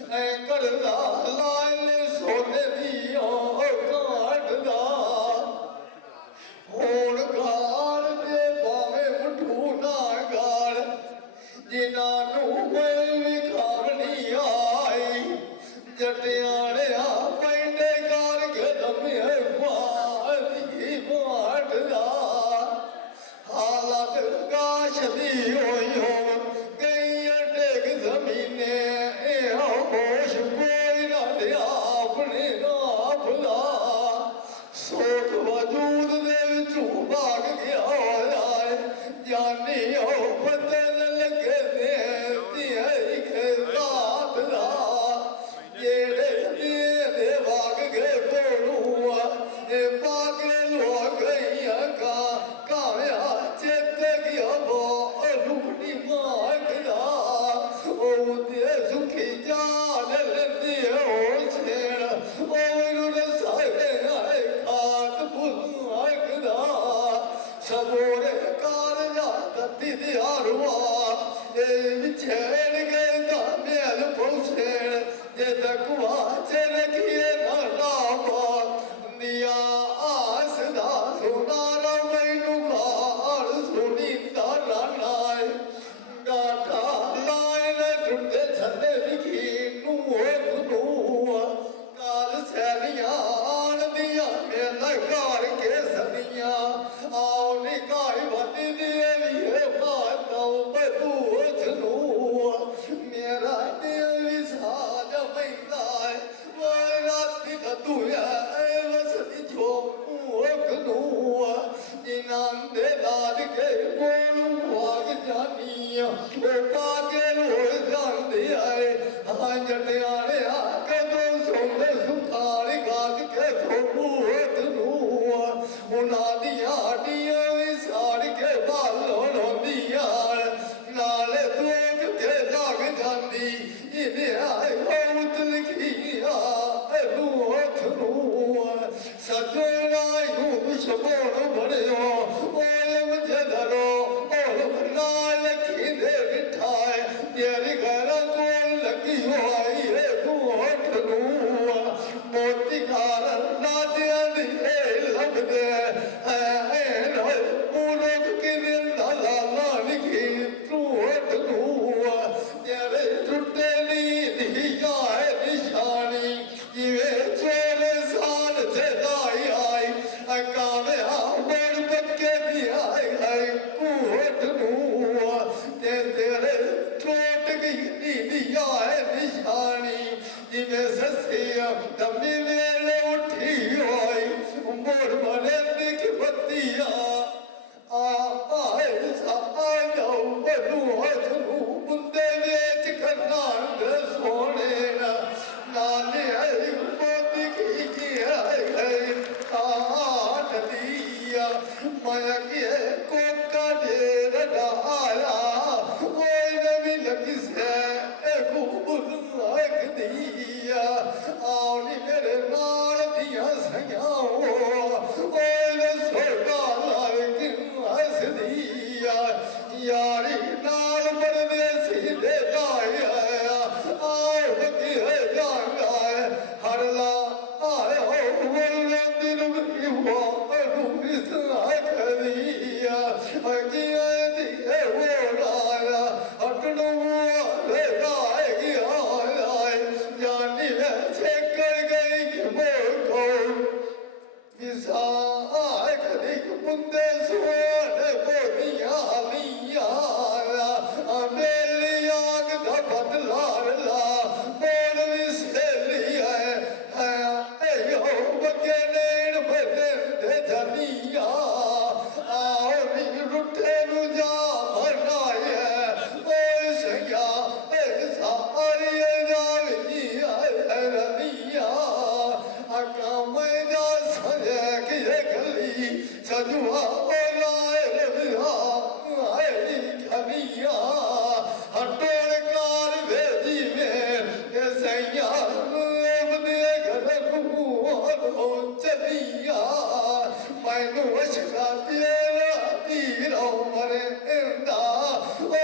करदा लाल सोने दिया काटदा होण गाल दे भावे मुठू ना गाल जिन्हां कोई भी खावनी आई जटियाणिया पैंडे कार के दमे पानी बाटदा हालत काश दी होई हो गई टेक जमीने होश कोई ना लिया अपने आप दा सोख वजूद दे विचों भाग गया होया जानी हो बदन लगे ने तिहाई के रात दा जेड़े दे भाग गए बोलू पागे लो गई का काव्या चेत गया वो लुकड़ी मांगदा ओ दे सुखी जान लंदी हो छेड़ ओ मैनू सारे आए खाट बुलांगदा सबोरे कारजा तत्ती दियारुआ ए विछेड़ गए दा मेल पहुंचेड़ जे तकवा च रखिए ना लावा दिया आस दा सोनारा मैनू घाल सुनींदा नाय गाठा लाए न टुटे छंदे लिखी नूआ काल सैलियां आन दिया मेला घर के सनिया आओ निकाई बनी दिए लिए बातों बदूच नूआ मेरा दिल भी साज पैंदा है वो राती दा दुया वसदी जो नूआ जिन्हां दे दाद के बोलू भाग जानिया ओ पागे लोड़ जांदे आए हाँ जटियाने कदों सोंदे सुखारी गाद के सोबूत नूआ उन्हां दियां हड्डियां भी साड़ के बालों लोंदियां नाले दोग के लग जांदी इन्हें आए मौत लिखिया रूत नूआ सजना यूं दुश्मन बड़ियो ओलम जदरो ओलम नाल खींदे बिठाए तेरी घर कोल लगी होई है रूत नूआ मोती कार नादिया दिए लगदे मूरख के दिन लाला लिखी रूत नूआ तेरे टुटे नी दिया है निशानी जिवे चोर साल से लाई आई काव्या बड़ पक्के दिया है कोट नूआ तेरे चोट गई नी दिया है निशानी जिवे ससिया दमी वेले उठी होई मोर मने की बत्तिया आए सा जाओ बलू हसनू बुंदे वेच करनांड सोने नाले मोदी की है आठ दिया माया की कोका ढेर डाला कोई नवी लगी से एक दिया आनी मेरे नाल दिया सयाओ ओए सोगा लाए कि हंस दिया यारी नाल परदेसी दे लाया आओ लगी है जान लाए हर ला आए हो बोले दिन भी हुआ रूपी सुना करिया अगिया दिए वो लाया हटनो ले लाए गया जानी है चेकर गई कि मोर को विसा खरी बुंदे सोने बोलिया लिया मेरी आग दा बदला ला बोल भी सहेली है यो बगे नैन बने दे जलिया आओ नी रुठे नु जा बनाए ओ सया सारी जावी रनिया अका मैदा सजे की गली सजुआ बोलाए रबिया आई खनिया हटोड़ कार भेजी में सैया दे घर को चलिया मैनू अशका तेरा तीर मरे इंदा ओ